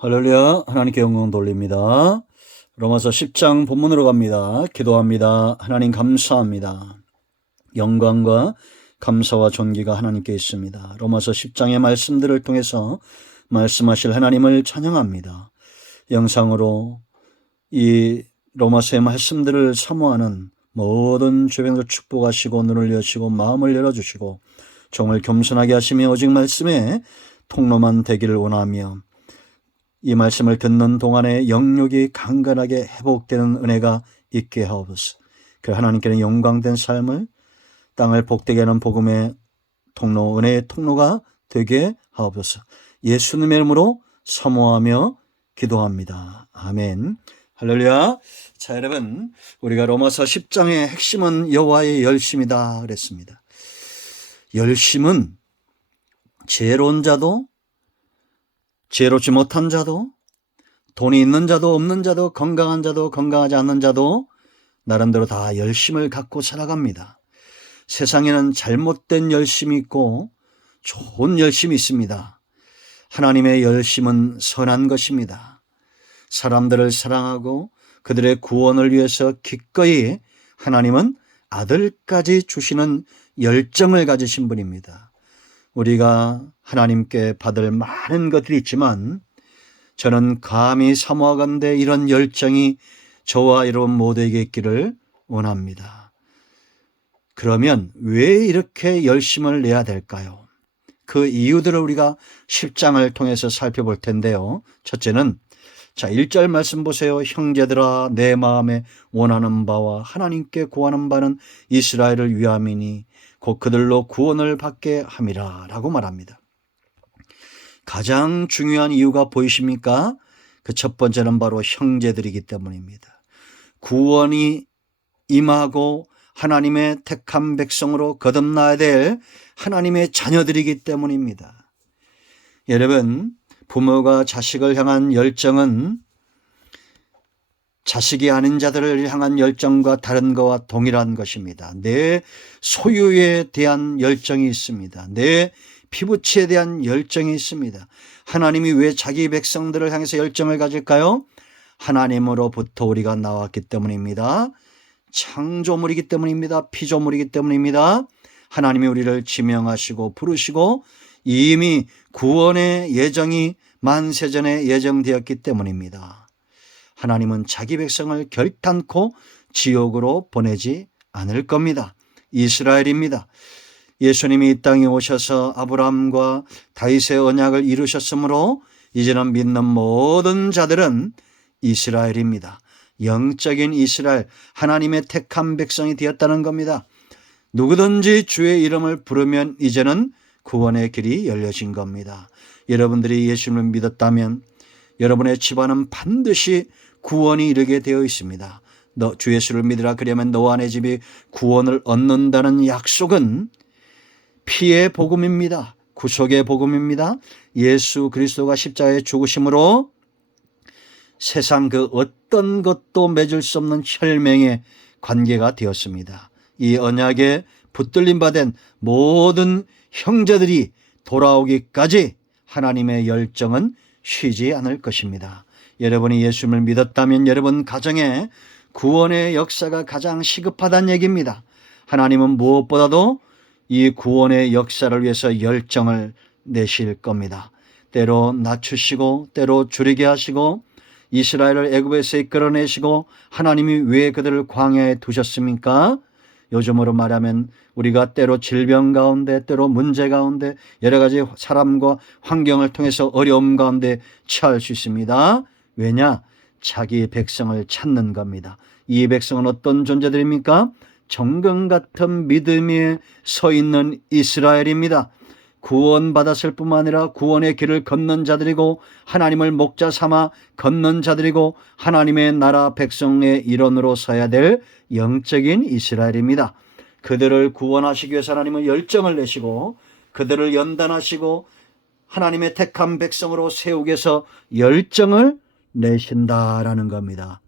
할렐루야, 하나님께 영광 돌립니다. 로마서 10장 본문으로 갑니다. 기도합니다. 하나님 감사합니다. 영광과 감사와 존귀가 하나님께 있습니다. 로마서 10장의 말씀들을 통해서 말씀하실 하나님을 찬양합니다. 영상으로 이 로마서의 말씀들을 사모하는 모든 주변으로 축복하시고 눈을 여시고 마음을 열어주시고 종을 겸손하게 하시며 오직 말씀에 통로만 되기를 원하며 이 말씀을 듣는 동안에 영육이 강건하게 회복되는 은혜가 있게 하옵소서. 그 하나님께는 영광된 삶을 땅을 복되게 하는 복음의 통로, 은혜의 통로가 되게 하옵소서. 예수님의 이름으로 사모하며 기도합니다. 아멘. 할렐루야. 자, 여러분, 우리가 로마서 10장의 핵심은 여호와의 열심이다 그랬습니다. 열심은 지혜로운 자도 지혜롭지 못한 자도 돈이 있는 자도 없는 자도 건강한 자도 건강하지 않는 자도 나름대로 다 열심을 갖고 살아갑니다. 세상에는 잘못된 열심이 있고 좋은 열심이 있습니다. 하나님의 열심은 선한 것입니다. 사람들을 사랑하고 그들의 구원을 위해서 기꺼이 하나님은 아들까지 주시는 열정을 가지신 분입니다. 우리가 하나님께 받을 많은 것들이 있지만 저는 감히 사모하건대 이런 열정이 저와 여러분 모두에게 있기를 원합니다. 그러면 왜 이렇게 열심을 내야 될까요? 그 이유들을 우리가 10장을 통해서 살펴볼 텐데요. 첫째는 1절 말씀 보세요. 형제들아 내 마음에 원하는 바와 하나님께 구하는 바는 이스라엘을 위함이니 곧 그들로 구원을 받게 함이라 라고 말합니다. 가장 중요한 이유가 보이십니까? 그 첫 번째는 바로 형제들이기 때문입니다. 구원이 임하고 하나님의 택한 백성으로 거듭나야 될 하나님의 자녀들이기 때문입니다. 여러분, 부모가 자식을 향한 열정은 자식이 아닌 자들을 향한 열정과 다른 것과 동일한 것입니다. 내 소유에 대한 열정이 있습니다. 내 피부치에 대한 열정이 있습니다. 하나님이 왜 자기 백성들을 향해서 열정을 가질까요? 하나님으로부터 우리가 나왔기 때문입니다. 창조물이기 때문입니다. 피조물이기 때문입니다. 하나님이 우리를 지명하시고 부르시고 이미 구원의 예정이 만세전에 예정되었기 때문입니다. 하나님은 자기 백성을 결단코 지옥으로 보내지 않을 겁니다. 이스라엘입니다. 예수님이 이 땅에 오셔서 아브라함과 다윗의 언약을 이루셨으므로 이제는 믿는 모든 자들은 이스라엘입니다. 영적인 이스라엘, 하나님의 택한 백성이 되었다는 겁니다. 누구든지 주의 이름을 부르면 이제는 구원의 길이 열려진 겁니다. 여러분들이 예수님을 믿었다면 여러분의 집안은 반드시 구원이 이르게 되어 있습니다. 너 주 예수를 믿으라 그러면 너와 내 집이 구원을 얻는다는 약속은 피의 복음입니다. 구속의 복음입니다. 예수 그리스도가 십자가에 죽으심으로 세상 그 어떤 것도 맺을 수 없는 혈맹의 관계가 되었습니다. 이 언약에 붙들림 받은 모든 형제들이 돌아오기까지 하나님의 열정은 쉬지 않을 것입니다. 여러분이 예수님을 믿었다면 여러분 가정에 구원의 역사가 가장 시급하다는 얘기입니다. 하나님은 무엇보다도 이 구원의 역사를 위해서 열정을 내실 겁니다. 때로 낮추시고 때로 줄이게 하시고 이스라엘을 애굽에서 이끌어내시고 하나님이 왜 그들을 광야에 두셨습니까? 요즘으로 말하면 우리가 때로 질병 가운데 때로 문제 가운데 여러 가지 사람과 환경을 통해서 어려움 가운데 처할 수 있습니다. 왜냐? 자기 백성을 찾는 겁니다. 이 백성은 어떤 존재들입니까? 정금 같은 믿음에 서 있는 이스라엘입니다. 구원받았을 뿐만 아니라 구원의 길을 걷는 자들이고 하나님을 목자 삼아 걷는 자들이고 하나님의 나라 백성의 일원으로 서야 될 영적인 이스라엘입니다. 그들을 구원하시기 위해서 하나님은 열정을 내시고 그들을 연단하시고 하나님의 택한 백성으로 세우기 위해서 열정을 내신다라는 겁니다.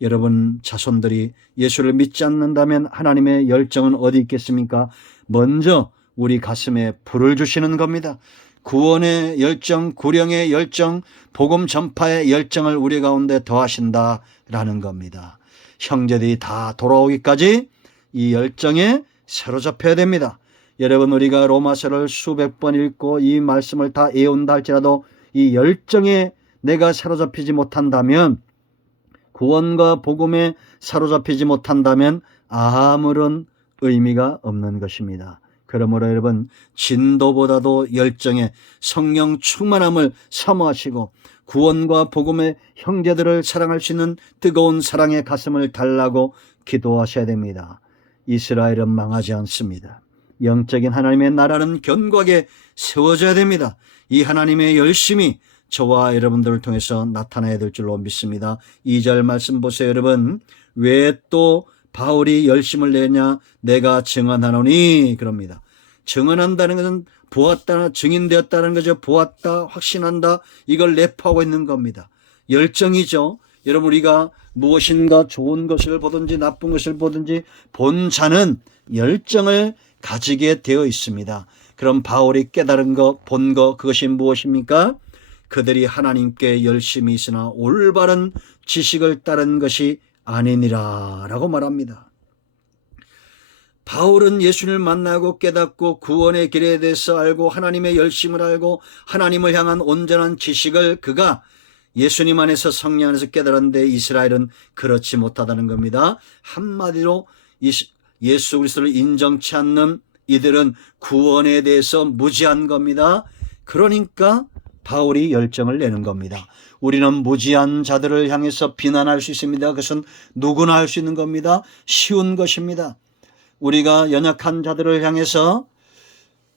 여러분 자손들이 예수를 믿지 않는다면 하나님의 열정은 어디 있겠습니까? 먼저 우리 가슴에 불을 주시는 겁니다. 구원의 열정, 구령의 열정, 복음 전파의 열정을 우리 가운데 더하신다라는 겁니다. 형제들이 다 돌아오기까지 이 열정에 사로잡혀야 됩니다. 여러분, 우리가 로마서를 수백 번 읽고 이 말씀을 다 외운다 할지라도 이 열정에 내가 사로잡히지 못한다면, 구원과 복음에 사로잡히지 못한다면 아무런 의미가 없는 것입니다. 그러므로 여러분, 진도보다도 열정에 성령 충만함을 사모하시고 구원과 복음의 형제들을 사랑할 수 있는 뜨거운 사랑의 가슴을 달라고 기도하셔야 됩니다. 이스라엘은 망하지 않습니다. 영적인 하나님의 나라는 견고하게 세워져야 됩니다. 이 하나님의 열심이 저와 여러분들을 통해서 나타나야 될 줄로 믿습니다. 2절 말씀 보세요. 여러분, 왜 또 바울이 열심을 내냐? 내가 증언하노니 그럽니다. 증언한다는 것은 보았다, 증인되었다는 거죠. 보았다, 확신한다, 이걸 내포하고 있는 겁니다. 열정이죠. 여러분, 우리가 무엇인가 좋은 것을 보든지 나쁜 것을 보든지 본 자는 열정을 가지게 되어 있습니다. 그럼 바울이 깨달은 것, 본 것, 그것이 무엇입니까? 그들이 하나님께 열심히 있으나 올바른 지식을 따른 것이 아니니라 라고 말합니다. 바울은 예수님을 만나고 깨닫고 구원의 길에 대해서 알고 하나님의 열심을 알고 하나님을 향한 온전한 지식을 그가 예수님 안에서 성령 안에서 깨달았는데 이스라엘은 그렇지 못하다는 겁니다. 한마디로 예수 그리스도를 인정치 않는 이들은 구원에 대해서 무지한 겁니다. 그러니까 바울이 열정을 내는 겁니다. 우리는 무지한 자들을 향해서 비난할 수 있습니다. 그것은 누구나 할 수 있는 겁니다. 쉬운 것입니다. 우리가 연약한 자들을 향해서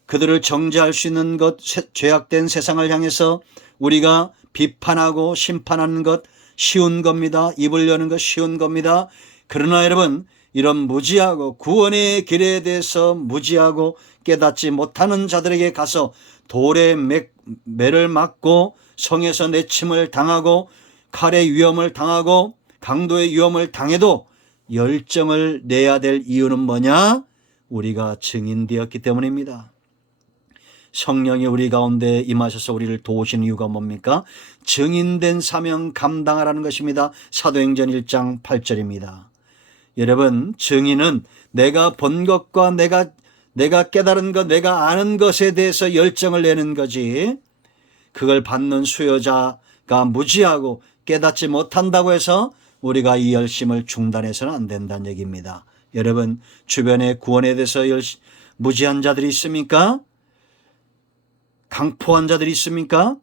그들을 정죄할 수 있는 것, 죄악된 세상을 향해서 우리가 비판하고 심판하는 것 쉬운 겁니다. 입을 여는 것 쉬운 겁니다. 그러나 여러분, 이런 무지하고 구원의 길에 대해서 무지하고 깨닫지 못하는 자들에게 가서 돌에 매를 맞고 성에서 내침을 당하고 칼의 위험을 당하고 강도의 위험을 당해도 열정을 내야 될 이유는 뭐냐? 우리가 증인되었기 때문입니다. 성령이 우리 가운데 임하셔서 우리를 도우신 이유가 뭡니까? 증인된 사명 감당하라는 것입니다. 사도행전 1장 8절입니다. 여러분, 증인은 내가 본 것과 내가 깨달은 것, 내가 아는 것에 대해서 열정을 내는 거지, 그걸 받는 수요자가 무지하고 깨닫지 못한다고 해서 우리가 이 열심을 중단해서는 안 된다는 얘기입니다. 여러분, 주변에 구원에 대해서 무지한 자들이 있습니까? 강포한 자들이 있습니까?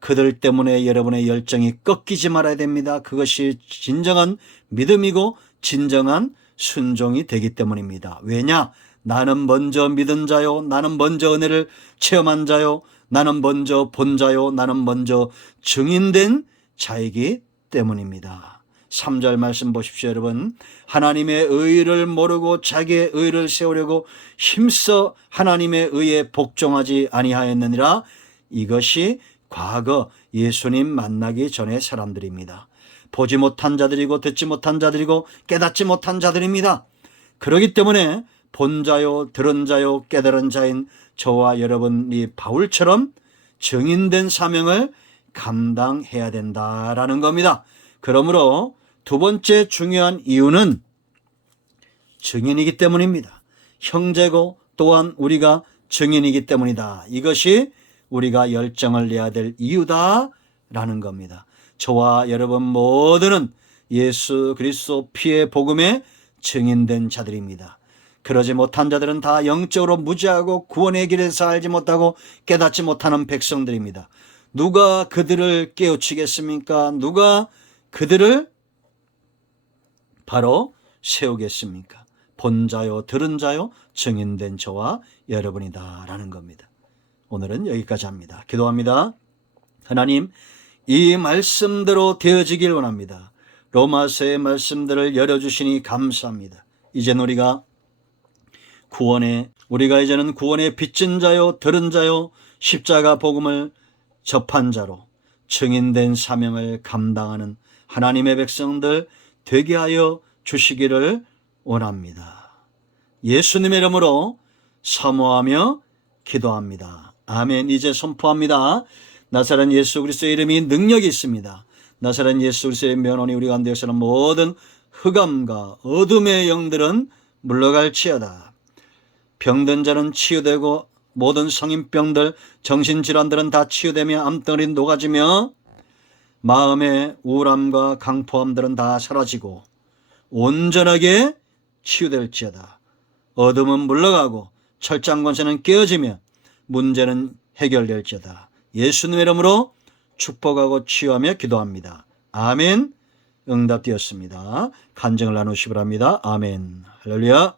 그들 때문에 여러분의 열정이 꺾이지 말아야 됩니다. 그것이 진정한 믿음이고 진정한 순종이 되기 때문입니다. 왜냐? 나는 먼저 믿은 자요, 나는 먼저 은혜를 체험한 자요, 나는 먼저 본 자요, 나는 먼저 증인된 자이기 때문입니다. 3절 말씀 보십시오. 여러분, 하나님의 의를 모르고 자기의 의를 세우려고 힘써 하나님의 의에 복종하지 아니하였느니라. 이것이 과거 예수님 만나기 전의 사람들입니다. 보지 못한 자들이고 듣지 못한 자들이고 깨닫지 못한 자들입니다. 그렇기 때문에 본 자요, 들은 자요, 깨달은 자인 저와 여러분이 바울처럼 증인된 사명을 감당해야 된다라는 겁니다. 그러므로 두 번째 중요한 이유는 증인이기 때문입니다. 형제고 또한 우리가 증인이기 때문이다. 이것이 우리가 열정을 내야 될 이유다라는 겁니다. 저와 여러분 모두는 예수 그리스도 피의 복음에 증인된 자들입니다. 그러지 못한 자들은 다 영적으로 무지하고 구원의 길에서 알지 못하고 깨닫지 못하는 백성들입니다. 누가 그들을 깨우치겠습니까? 누가 그들을 바로 세우겠습니까? 본 자요, 들은 자요, 증인된 저와 여러분이다 라는 겁니다. 오늘은 여기까지 합니다. 기도합니다. 하나님, 이 말씀대로 되어지길 원합니다. 로마서의 말씀들을 열어주시니 감사합니다. 이제는 우리가 이제는 구원의 빚진 자요, 들은 자요, 십자가 복음을 접한 자로 증인된 사명을 감당하는 하나님의 백성들 되게 하여 주시기를 원합니다. 예수님의 이름으로 사모하며 기도합니다. 아멘. 이제 선포합니다. 나사렛 예수 그리스도의 이름이 능력이 있습니다. 나사렛 예수 그리스도의 면원이 우리 가운데 역사하는 모든 흑암과 어둠의 영들은 물러갈지어다. 병든 자는 치유되고 모든 성인병들, 정신질환들은 다 치유되며 암덩어리 녹아지며 마음의 우울함과 강포함들은 다 사라지고 온전하게 치유될지어다. 어둠은 물러가고 철장 권세는 깨어지며 문제는 해결될지어다. 예수님의 이름으로 축복하고 치유하며 기도합니다. 아멘. 응답되었습니다. 간증을 나누시기 바랍니다. 아멘. 할렐루야.